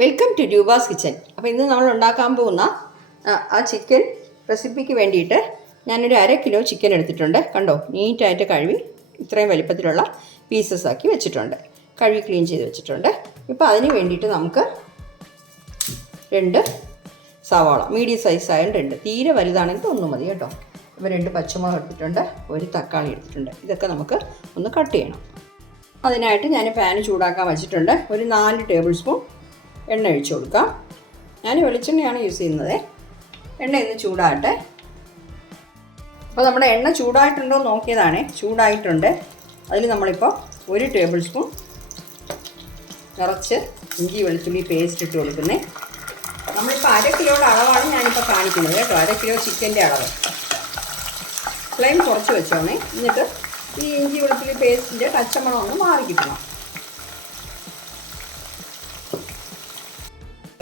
Welcome to Roopa's kitchen. അപ്പോൾ ഇന്ന് നമ്മൾ ഉണ്ടാക്കാൻ പോകുന്ന ആ ചിക്കൻ റെസിപ്പിക്ക് വേണ്ടിയിട്ട് ഞാനൊരു 1/2 കിലോ ചിക്കൻ എടുത്തിട്ടുണ്ട്. കണ്ടോ, നീറ്റായിട്ട് കഴുകി ഇത്രയും വലിപ്പത്തിലുള്ള പീസസ് ആക്കി വെച്ചിട്ടുണ്ട്. കഴുകി ക്ലീൻ ചെയ്ത് വെച്ചിട്ടുണ്ട്. ഇപ്പോൾ അതിന് വേണ്ടിയിട്ട് നമുക്ക് 2 സവാള, മീഡിയം സൈസ് ആയതുകൊണ്ട് 2, തീരെ വലുതാണെങ്കിൽ 1 മതി കേട്ടോ. ഇപ്പോൾ 2 പച്ചമുളക് എടുത്തിട്ടുണ്ട്, 1 തക്കാളി എടുത്തിട്ടുണ്ട്. ഇതൊക്കെ നമുക്ക് ഒന്ന് കട്ട് ചെയ്യണം. അതിനായിട്ട് ഞാൻ പാന് ചൂടാക്കാൻ വെച്ചിട്ടുണ്ട്. ഒരു 4 ടേബിൾ സ്പൂൺ എണ്ണ ഒഴിച്ചു കൊടുക്കാം. ഞാൻ വെളിച്ചെണ്ണയാണ് യൂസ് ചെയ്യുന്നത്. എണ്ണ ഇന്ന് ചൂടാകട്ടെ. അപ്പോൾ നമ്മുടെ എണ്ണ ചൂടായിട്ടുണ്ടോ എന്ന് നോക്കിയതാണ്. ചൂടായിട്ടുണ്ട്. അതിൽ നമ്മളിപ്പോൾ 1 ടേബിൾ സ്പൂൺ നിറച്ച് ഇഞ്ചി വെളുത്തുള്ളി പേസ്റ്റ് ഇട്ട് കൊടുക്കുന്നത്. നമ്മളിപ്പോൾ 1/2 കിലോയുടെ അളവാണ് ഞാനിപ്പോൾ കാണിക്കുന്നത് കേട്ടോ. 1/2 കിലോ ചിക്കൻ്റെ അളവ്. ഫ്ലെയിം കുറച്ച് വെച്ചോണേ. എന്നിട്ട് ഈ ഇഞ്ചി വെളുത്തുള്ളി പേസ്റ്റിൻ്റെ പച്ചമണം ഒന്ന് മാറി കിട്ടണം.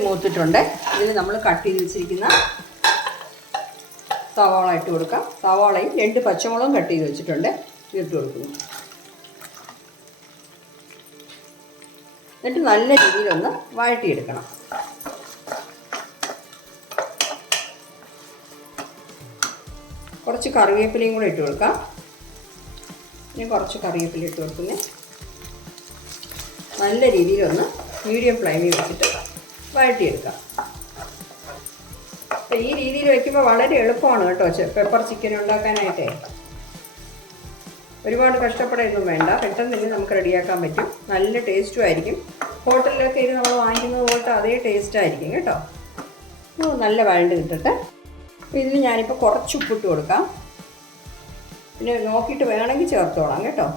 മൂത്തിട്ടുണ്ട്. ഇതിൽ നമ്മൾ കട്ട് ചെയ്ത് വെച്ചിരിക്കുന്ന സവാള ഇട്ട് കൊടുക്കാം. സവാളയും 2 പച്ചമുളകും കട്ട് ചെയ്ത് വെച്ചിട്ടുണ്ട്, ഇട്ട് കൊടുക്കുന്നു. എന്നിട്ട് നല്ല രീതിയിലൊന്ന് വഴറ്റിയെടുക്കണം. കുറച്ച് കറിവേപ്പിലയും കൂടെ ഇട്ട് കൊടുക്കാം. ഞാൻ കുറച്ച് കറിവേപ്പില ഇട്ട് കൊടുക്കുന്നത്. നല്ല രീതിയിലൊന്ന് മീഡിയം ഫ്ലെയിമിൽ വെച്ചിട്ട് വഴറ്റിയെടുക്കാം. അപ്പോൾ ഈ രീതിയിൽ വയ്ക്കുമ്പോൾ വളരെ എളുപ്പമാണ് കേട്ടോ പെപ്പർ ചിക്കൻ ഉണ്ടാക്കാനായിട്ടേ. ഒരുപാട് കഷ്ടപ്പെടൊന്നും വേണ്ട, പെട്ടെന്ന് തന്നെ നമുക്ക് റെഡിയാക്കാൻ പറ്റും. നല്ല ടേസ്റ്റും ആയിരിക്കും. ഹോട്ടലിലൊക്കെ ഇത് നമ്മൾ വാങ്ങിക്കുന്നത് പോലത്തെ അതേ ടേസ്റ്റ് ആയിരിക്കും കേട്ടോ. നല്ല വഴണ്ട് കിട്ടട്ടെ. അപ്പോൾ ഇതിൽ ഞാനിപ്പോൾ കുറച്ച് ഉപ്പിട്ട് കൊടുക്കാം. പിന്നെ നോക്കിയിട്ട് വേണമെങ്കിൽ ചേർത്തോളാം കേട്ടോ.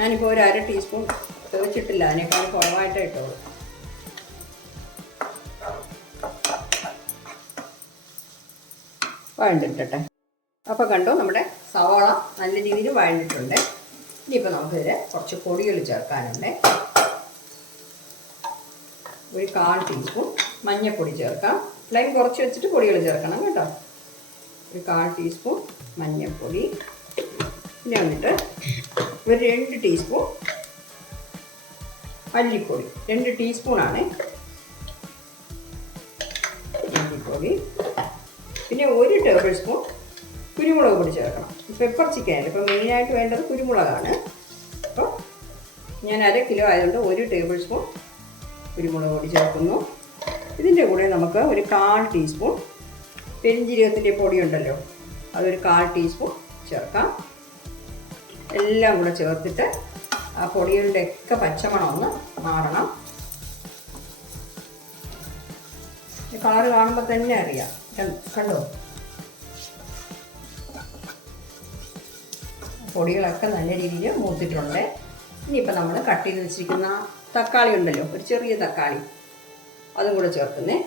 ഞാനിപ്പോൾ ഒരു 1/2 ടീസ്പൂൺ വെച്ചിട്ടില്ല, അതിനേക്കാൾ കുറവായിട്ട് ഇട്ടോളൂ. വഴണ്ടിട്ടെ. അപ്പോൾ കണ്ടോ, നമ്മുടെ സവാള നല്ല രീതിയിൽ വഴണ്ടിട്ടുണ്ട്. ഇനിയിപ്പോൾ നമുക്കിതിൽ കുറച്ച് പൊടികൾ ചേർക്കാനുണ്ട്. ഒരു 1/4 ടീസ്പൂൺ മഞ്ഞൾപ്പൊടി ചേർക്കാം. ഫ്ലെയിം കുറച്ച് വെച്ചിട്ട് പൊടികൾ ചേർക്കണം കേട്ടോ. ഒരു 1/4 ടീസ്പൂൺ മഞ്ഞൾപ്പൊടി. പിന്നെ വന്നിട്ട് ഒരു 2 ടീസ്പൂൺ മല്ലിപ്പൊടി. 2 ടീസ്പൂണാണ് മല്ലിപ്പൊടി. പിന്നെ 1 ടേബിൾ സ്പൂൺ കുരുമുളക് പൊടി ചേർക്കണം. പെപ്പർ ചിക്കൻ ഇപ്പോൾ മെയിനായിട്ട് വേണ്ടത് കുരുമുളകാണ്. അപ്പോൾ ഞാൻ 1/2 കിലോ ആയതുകൊണ്ട് 1 ടേബിൾ സ്പൂൺ കുരുമുളക് പൊടി ചേർക്കുന്നു. ഇതിൻ്റെ കൂടെ നമുക്ക് ഒരു 1/4 ടീസ്പൂൺ പെരിഞ്ജീരകത്തിൻ്റെ പൊടി ഉണ്ടല്ലോ, അതൊരു 1/4 ടീസ്പൂൺ ചേർക്കാം. എല്ലാം കൂടെ ചേർത്തിട്ട് ആ പൊടികളുടെ ഒക്കെ പച്ചമണം ഒന്ന് മാറണം. കളറ് കാണുമ്പോൾ തന്നെ അറിയാം. കണ്ടോ, പൊടികളൊക്കെ നല്ല രീതിയിൽ മൂത്തിട്ടുണ്ട്. ഇനിയിപ്പോൾ നമ്മൾ കട്ട് ചെയ്ത് വെച്ചിരിക്കുന്ന തക്കാളി ഉണ്ടല്ലോ, ഒരു ചെറിയ തക്കാളി, അതും കൂടെ ചേർക്കുന്നേ.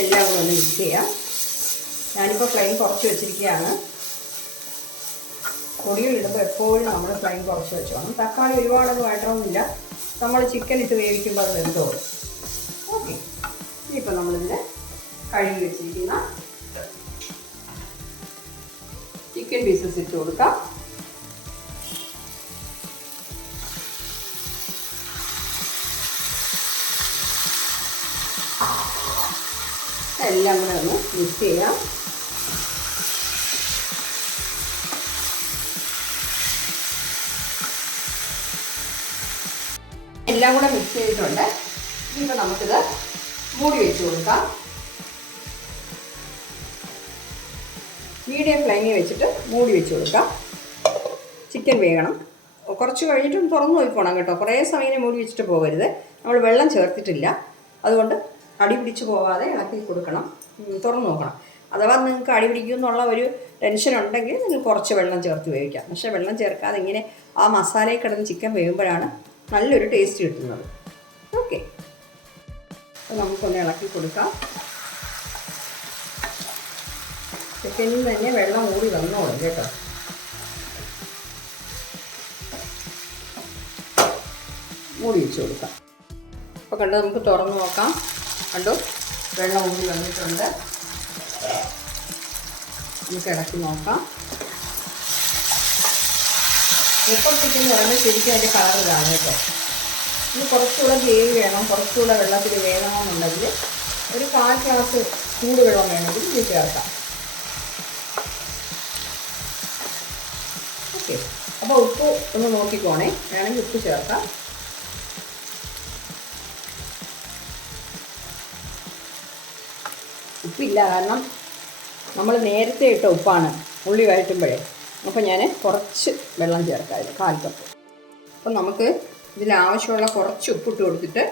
എല്ലാം കൂടെ ഒന്ന് മിക്സ് ചെയ്യാം. ഞാനിപ്പോൾ ഫ്ലെയിം കുറച്ച് വെച്ചിരിക്കുകയാണ്. പൊടികൾ ഇടുമ്പോൾ എപ്പോഴും നമ്മൾ ഫ്ലെയിം കുറച്ച് വെച്ചോണം. തക്കാളി ഒരുപാടൊന്നും വഴറ്റണമെന്നില്ല, നമ്മൾ ചിക്കൻ ഇട്ട് വേവിക്കുമ്പോൾ അത് വെന്തോളും. ഓക്കെ. ഇനിയിപ്പോൾ നമ്മളിതിൽ കഴുകി വെച്ചിരിക്കുന്ന ചിക്കൻ പീസസ് ഇട്ട് കൊടുക്കാം. എല്ലാം കൂടെ ഒന്ന് മിക്സ് ചെയ്യാം. എല്ലാം കൂടെ മിക്സ് ചെയ്തിട്ടുണ്ട്. ഇനിയിപ്പോൾ നമുക്കിത് മൂടി വെച്ച് കൊടുക്കാം. മീഡിയം ഫ്ലെയിമിൽ വെച്ചിട്ട് മൂടി വെച്ച് കൊടുക്കാം. ചിക്കൻ വേകണം. കുറച്ച് കഴിഞ്ഞിട്ടും തുറന്നു നോക്കിക്കോണം കേട്ടോ. കുറേ സമയം മൂടി വെച്ചിട്ട് പോകരുത്. നമ്മൾ വെള്ളം ചേർത്തിട്ടില്ല, അതുകൊണ്ട് അടി പിടിച്ച് പോകാതെ ഇളക്കി കൊടുക്കണം. തുറന്നു നോക്കണം. അഥവാ നിങ്ങൾക്ക് അടി പിടിക്കുമെന്നുള്ള ഒരു ടെൻഷൻ ഉണ്ടെങ്കിൽ നിങ്ങൾ കുറച്ച് വെള്ളം ചേർത്ത് വേവിക്കാം. പക്ഷേ വെള്ളം ചേർക്കാതെ ഇങ്ങനെ ആ മസാലയിൽ കിടന്ന് ചിക്കൻ വേകുമ്പോഴാണ് നല്ലൊരു ടേസ്റ്റ് കിട്ടുന്നത്. ഓക്കെ. അപ്പോൾ നമുക്കൊന്ന് ഇളക്കി കൊടുക്കാം. ചിക്കനിൽ തന്നെ വെള്ളം ഊറി വന്നോളും കേട്ടോ. മൂടി വെച്ച് കൊടുക്കാം. അപ്പോൾ കണ്ടോ, നമുക്ക് തുറന്ന് നോക്കാം. കണ്ടോ, വെള്ളം ഊറി വന്നിട്ടുണ്ട്. നമുക്ക് ഇളക്കി നോക്കാം. പെപ്പർ ചിക്കൻ എന്ന് പറയുമ്പോൾ ശരിക്കും അതിൻ്റെ കളർ കാണും കേട്ടോ. ഇത് കുറച്ചുകൂടെ ഗ്രേവി വേണം, കുറച്ചുകൂടെ വെള്ളത്തിൽ വേണമെന്നുണ്ടെങ്കിൽ ഒരു 1/4 ഗ്ലാസ് ചൂടുവെള്ളം വേണമെങ്കിൽ ഇത് ചേർക്കാം. ഓക്കെ, അപ്പോൾ ഉപ്പ് ഒന്ന് നോക്കിക്കോണേ, വേണമെങ്കിൽ ഉപ്പ് ചേർക്കാം. ഉപ്പില്ല, കാരണം നമ്മൾ നേരത്തെ ഇട്ട ഉപ്പാണ് ഉള്ളി വഴറ്റുമ്പോഴേ. അപ്പോൾ ഞാൻ കുറച്ച് വെള്ളം ചേർക്കാം, 1/4 കപ്പ്. അപ്പം നമുക്ക് ഇതിലാവശ്യമുള്ള കുറച്ച് ഉപ്പിട്ട് കൊടുത്തിട്ട്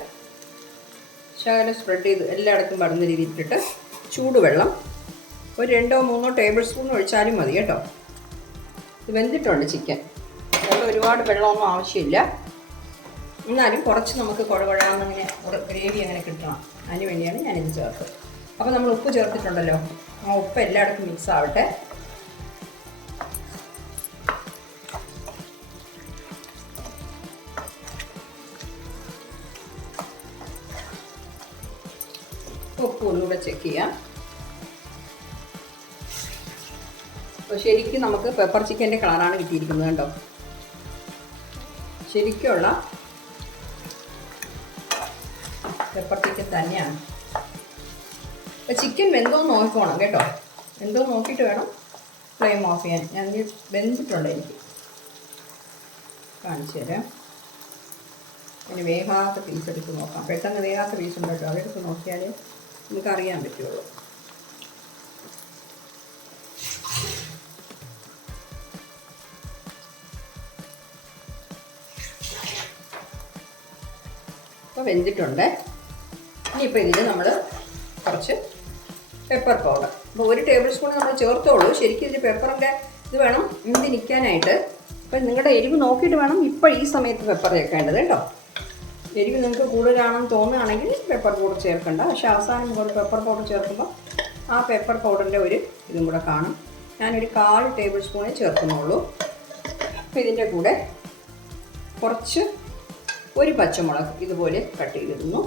ശകലം സ്പ്രെഡ് ചെയ്ത് എല്ലായിടത്തും വരുന്ന രീതിയിൽ ഇട്ടിട്ട് ചൂടുവെള്ളം ഒരു 2-3 ടേബിൾ സ്പൂൺ ഒഴിച്ചാലും മതി കേട്ടോ. ഇത് വെന്തിട്ടുണ്ട് ചിക്കൻ, അതുകൊണ്ട് ഒരുപാട് വെള്ളമൊന്നും ആവശ്യമില്ല. എന്നാലും കുറച്ച് നമുക്ക് കുഴകുഴാന്നിങ്ങനെ ഗ്രേവി അങ്ങനെ കിട്ടണം, അതിന് വേണ്ടിയാണ് ഞാനിത് ചേർത്തത്. അപ്പോൾ നമ്മൾ ഉപ്പ് ചേർത്തിട്ടുണ്ടല്ലോ, ആ ഉപ്പ് എല്ലായിടത്തും മിക്സ് ആവട്ടെ. ഉപ്പ് ഒന്നുകൂടെ ചെക്ക് ചെയ്യാം. അപ്പോൾ ശരിക്കും നമുക്ക് പെപ്പർ ചിക്കൻ്റെ കളറാണ് കിട്ടിയിരിക്കുന്നത് കേട്ടോ, ശരിക്കുള്ള പെപ്പർ ചിക്കൻ തന്നെയാണ്. അപ്പോൾ ചിക്കൻ വെന്തോന്ന് നോക്കണം കേട്ടോ, വെന്തോ നോക്കിയിട്ട് വേണം ഫ്ലെയിം ഓഫ് ചെയ്യാൻ. ഞാൻ വെന്തിട്ടുണ്ട്, എനിക്ക് കാണിച്ചു തരാം. ഇനി വേഗാത്ത പീസ് എടുത്ത് നോക്കാം, പെട്ടെന്ന് വേഗാത്ത പീസ് ഉണ്ട് കേട്ടോ, അതെടുത്ത് നോക്കിയാൽ നമുക്കറിയാൻ പറ്റുള്ളൂ. അപ്പോൾ വെന്തിട്ടുണ്ട്. ഇനിയിപ്പോൾ ഇതിൽ നമ്മൾ കുറച്ച് പെപ്പർ പൗഡർ, അപ്പോൾ 1 ടേബിൾ സ്പൂൺ നമ്മൾ ചേർത്തോളൂ. ശരിക്കും ഇതിൽ പെപ്പറിൻ്റെ ഇത് വേണം ഇന്തി നിൽക്കാനായിട്ട്. അപ്പം നിങ്ങളുടെ എരിവ് നോക്കിയിട്ട് വേണം ഇപ്പോൾ ഈ സമയത്ത് പെപ്പർ ചേർക്കേണ്ടത് കേട്ടോ. എരിവ് നിങ്ങൾക്ക് കൂടുതലാണെന്ന് തോന്നുകയാണെങ്കിൽ പെപ്പർ പൗഡർ ചേർക്കണ്ട, പക്ഷേ അവസാനം കൂടെ പെപ്പർ പൗഡർ ചേർക്കുമ്പോൾ ആ പെപ്പർ പൗഡറിൻ്റെ ഒരു ഇതും കൂടെ കാണും. ഞാനൊരു 1/4 ടേബിൾ സ്പൂണേ ചേർക്കുന്നുള്ളൂ. അപ്പോൾ ഇതിൻ്റെ കൂടെ കുറച്ച് ഒരു പച്ചമുളക് ഇതുപോലെ കട്ട് ചെയ്തിടുന്നു,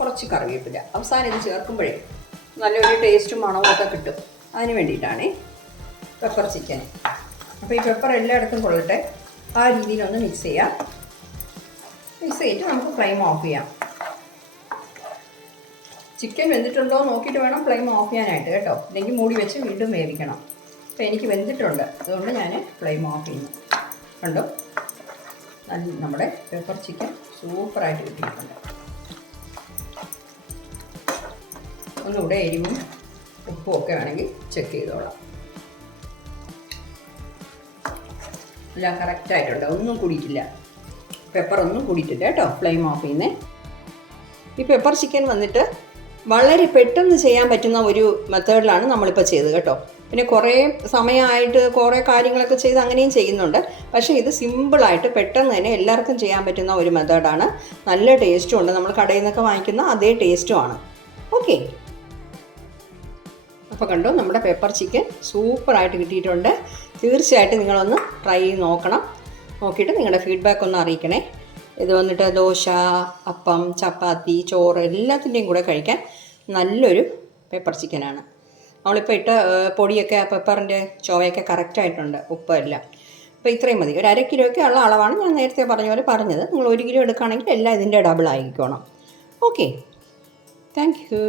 കുറച്ച് കറിവേപ്പില. അവസാനം ഇത് ചേർക്കുമ്പോഴേ നല്ലൊരു ടേസ്റ്റും മണവും ഒക്കെ കിട്ടും, അതിന് വേണ്ടിയിട്ടാണ് പെപ്പർ ചിക്കൻ. അപ്പോൾ ഈ പെപ്പർ എല്ലായിടത്തും കൊള്ളട്ടെ, ആ രീതിയിലൊന്ന് മിക്സ് ചെയ്യാം. മിക്സ് ചെയ്തിട്ട് നമുക്ക് ഫ്ലെയിം ഓഫ് ചെയ്യാം. ചിക്കൻ വെന്തിട്ടുണ്ടോ നോക്കിയിട്ട് വേണം ഫ്ലെയിം ഓഫ് ചെയ്യാനായിട്ട് കേട്ടോ, അല്ലെങ്കിൽ മൂടി വെച്ച് വീണ്ടും വേവിക്കണം. അപ്പോൾ എനിക്ക് വെന്തിട്ടുണ്ട്, അതുകൊണ്ട് ഞാൻ ഫ്ലെയിം ഓഫ് ചെയ്യുന്നു. കണ്ടോ, നമ്മുടെ പെപ്പർ ചിക്കൻ സൂപ്പറായിട്ട് കിട്ടിയിട്ടുണ്ട്. ഒന്നുകൂടെ എരിവും ഉപ്പും ഒക്കെ വേണമെങ്കിൽ ചെക്ക് ചെയ്തോളാം. എല്ലാം കറക്റ്റായിട്ടുണ്ട്, ഒന്നും കൂടിയിട്ടില്ല, പെപ്പർ ഒന്നും കൂടിയിട്ടില്ല കേട്ടോ. ഫ്ലെയിം ഓഫ് ചെയ്യുന്നേ. ഈ പെപ്പർ ചിക്കൻ വന്നിട്ട് വളരെ പെട്ടെന്ന് ചെയ്യാൻ പറ്റുന്ന ഒരു മെത്തേഡിലാണ് നമ്മളിപ്പോൾ ചെയ്തത് കേട്ടോ. പിന്നെ കുറേ സമയമായിട്ട് കുറേ കാര്യങ്ങളൊക്കെ ചെയ്ത് അങ്ങനെയും ചെയ്യുന്നുണ്ട്, പക്ഷേ ഇത് സിമ്പിളായിട്ട് പെട്ടെന്ന് തന്നെ എല്ലാവർക്കും ചെയ്യാൻ പറ്റുന്ന ഒരു മെത്തേഡാണ്. നല്ല ടേസ്റ്റും ഉണ്ട്, നമ്മൾ കടയിൽ നിന്നൊക്കെ വാങ്ങിക്കുന്ന അതേ ടേസ്റ്റുമാണ്. ഓക്കെ, അപ്പോൾ കണ്ടോ, നമ്മുടെ പെപ്പർ ചിക്കൻ സൂപ്പറായിട്ട് കിട്ടിയിട്ടുണ്ട്. തീർച്ചയായിട്ടും നിങ്ങളൊന്ന് ട്രൈ ചെയ്ത് നോക്കണം. നോക്കിയിട്ട് നിങ്ങളുടെ ഫീഡ്ബാക്ക് ഒന്ന് അറിയിക്കണേ. ഇത് വന്നിട്ട് ദോശ, അപ്പം, ചപ്പാത്തി, ചോറ് എല്ലാത്തിൻ്റെയും കൂടെ കഴിക്കാൻ നല്ലൊരു പെപ്പർ ചിക്കനാണ്. നമ്മളിപ്പോൾ ഇട്ട പൊടിയൊക്കെ ആ പെപ്പറിൻ്റെ ചുവയൊക്കെ കറക്റ്റായിട്ടുണ്ട്, ഉപ്പെല്ലാം. അപ്പോൾ ഇത്രയും മതി. ഒരു 1/2 കിലോയ്ക്ക് ഉള്ള അളവാണ് ഞാൻ നേരത്തെ പറഞ്ഞ പോലെ പറഞ്ഞത്. നിങ്ങൾ 1 കിലോ എടുക്കുകയാണെങ്കിൽ എല്ലാം ഇതിൻ്റെ ഡബിൾ ആയിക്കോണം. Okay, thank U.